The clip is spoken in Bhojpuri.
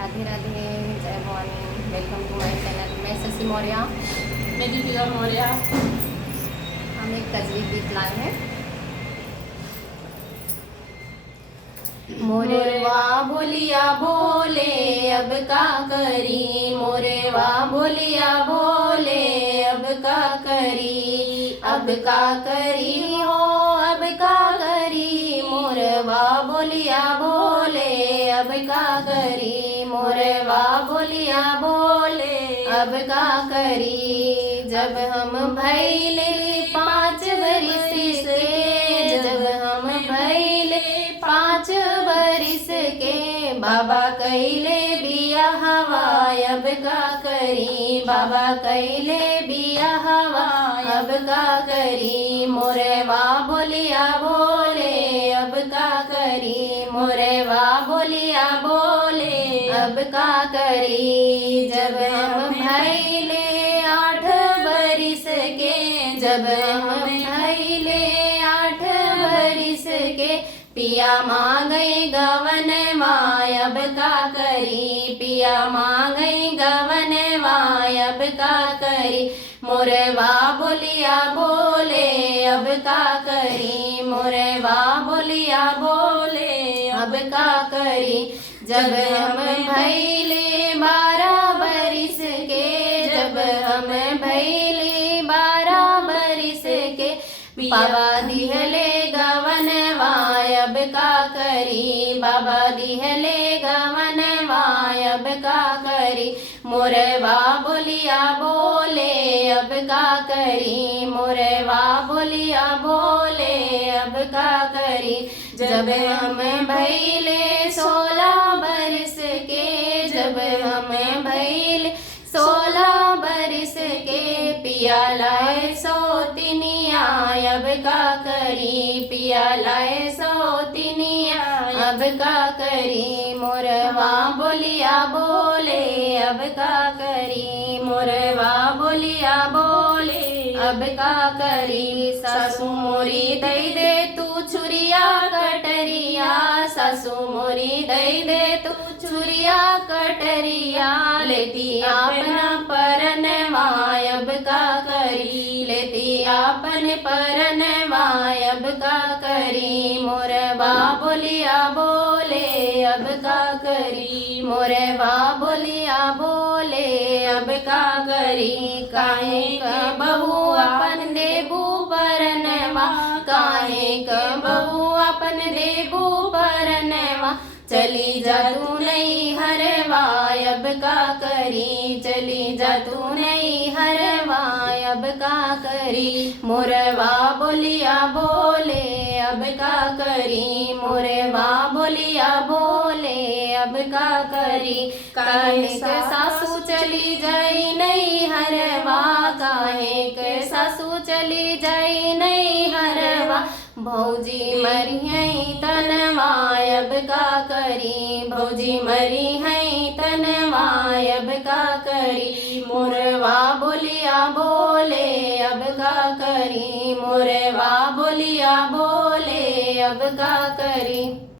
राधे राधे, जय भवानी। वेलकम टू माय चैनल। मैं शशि मौर्य, मैं दीपिका मौर्य। हम एक कजरी गीत लाए हैं। मोरवा बोलिया बोले अब का करी, मोरवा बोलिया बोले अब का करी, अब का करी हो अब का करी, मोरवा बोलिया बोले अब का करी, मोरवा बोलिया बोले अब का करी। जब हम भैले 5 बरिस के, जब हम भैले 5 बरिस के, बाबा कैले बिया हवा अब का करी, बाबा कैले बिया हवा अब का करी, मोरवा बोलिया बोले अब का करी, मोरवा बोलिया बोले अब का करी। जब हम भैले 8 बरिस के, जब हम भैले 8 बरिस के, पिया मांगे गवन अब का करी, पिया मांगे गवन अब का करी, मोरवा बोलिया बोले अब का करी, मोरवा बोलिया बोले अब का करी। जब हम भैले 12 बरिस के, जब हम भैले 12 बरिस के, बाबा दिहले गवन अब का करी, बाबा दिहले गवन अब का करी, मोरवा बोलिया बोले अब का करी, मोरवा बोलिया बोले अब का करी। जब हम भैले 16 बरिस के, जब हम भैले 16 बरिस के, पिया लाए सौतिनिया अब का करी, पिया लाए सौतिनिया अब का करी, मोरवा बोलिया बोले अब का करी, मोरवा बोलिया बोले अब का करी। सासू मोरी दई दे तू छुरिया कटरिया, सासू मोरी दई दे तू छुरिया कटरिया, लेती अपना परनवा अब का करी, लेती अपन परनवा अब का करी, मोरवा बोलिया बोले अब का करी, मोरवा बोलिया बोले अब का करी। काहे क बहू अपन देबू परनवा, काहे क बहू अपन देबू परनवा, चली जा तू नहीं हरवा अब का करी, चली जा तू नहीं हरवा अब का करी, मोरवा बोलिया बोले अब का करी, मोरवा बोलिया बोले अब का करी। काहे के सासू चली जाई नहीं हरवा, काहे के सासू चली जाई नहीं हरवा, भौजी मरी है तनवा अब का करी, भौजी मरी है तनवा अब का करी, मोरवा बोलिया बोले अब का करी, मोरवा बोलिया बोले अब का करी।